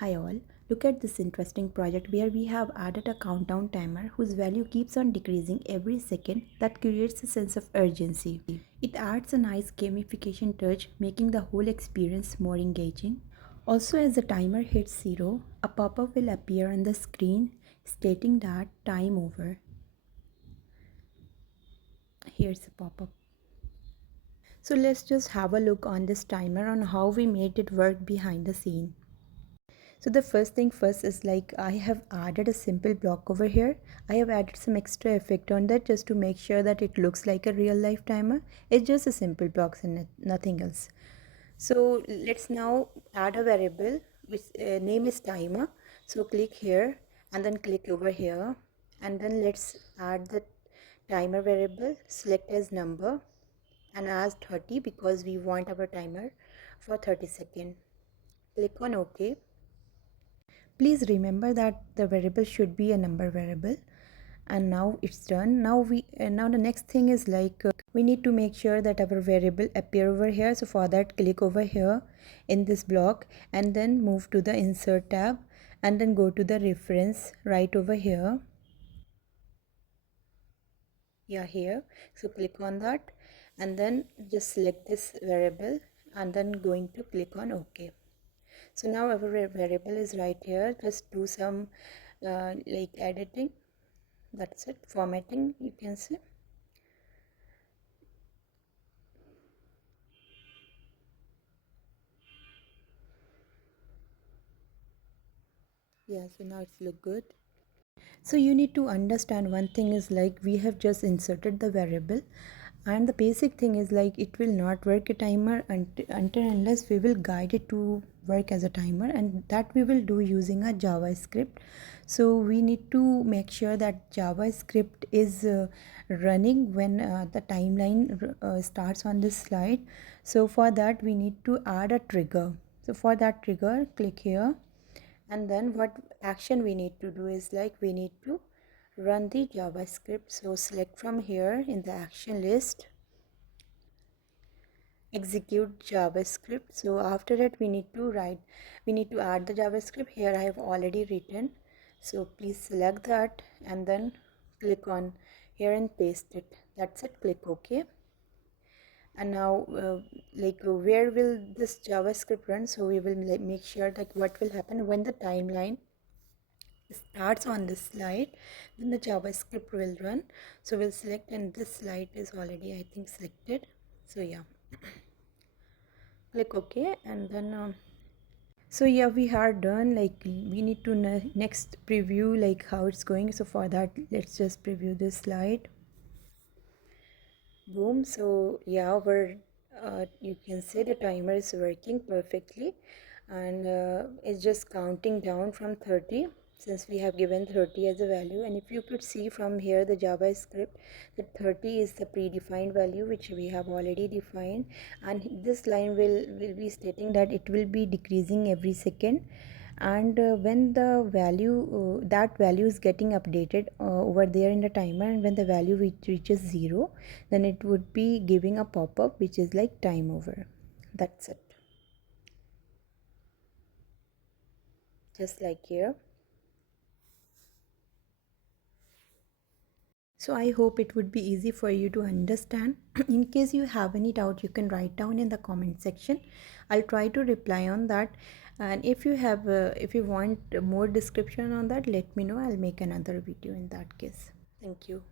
Hi all, look at this interesting project where we have added a countdown timer whose value keeps on decreasing every second. That creates a sense of urgency. It adds a nice gamification touch, making the whole experience more engaging. Also, as the timer hits 0, a pop-up will appear on the screen stating that time over. Here's a pop-up. So let's just have a look on this timer on how we made it work behind the scene. So the first thing first is like I have added a simple block over here. I have added some extra effect on that just to make sure that it looks like a real life timer. It's just a simple block and nothing else. So let's now add a variable which name is timer. So click here and then click over here, and then let's add the timer variable. Select as number and as 30 because we want our timer for 30 seconds. Click on OK. Please remember that the variable should be a number variable, and now it's done. Now the next thing is like we need to make sure that our variable appear over here. So for that, click over here in this block and then move to the insert tab and then go to the reference right over here. Yeah, here. So click on that and then just select this variable and then going to click on OK. So now our variable is right here. Just do some like editing. That's it, formatting you can say. Yeah, so now it's look good. So you need to understand one thing is like we have just inserted the variable, and the basic thing is like it will not work a timer until unless we will guide it to work as a timer, and that we will do using a JavaScript. So we need to make sure that JavaScript is running when the timeline starts on this slide. So for that we need to add a trigger. So for that trigger, click here, and then what action we need to do is like we need to run the JavaScript. So select from here in the action list, execute JavaScript. So after that we need to add the JavaScript. Here I have already written, so please select that and then click on here and paste it. That's it. Click OK. And now where will this JavaScript run? So we will make sure that what will happen when the timeline starts on this slide, then the JavaScript will run. So we'll select, and this slide is already I think selected. So yeah, click OK, and then so yeah, we are done. Like we need to next preview like how it's going. So for that, let's just preview this slide. Boom. So yeah, our you can say the timer is working perfectly, and it's just counting down from 30 since we have given 30 as a value. And if you could see from here the JavaScript, that 30 is the predefined value which we have already defined, and this line will be stating that it will be decreasing every second, and when the value that value is getting updated over there in the timer, and when the value reaches 0, then it would be giving a pop-up which is like time over. That's it, just like here. So I hope it would be easy for you to understand. In case you have any doubt, you can write down in the comment section. I'll try to reply on that. And if you have if you want more description on that, let me know. I'll make another video in that case. Thank you.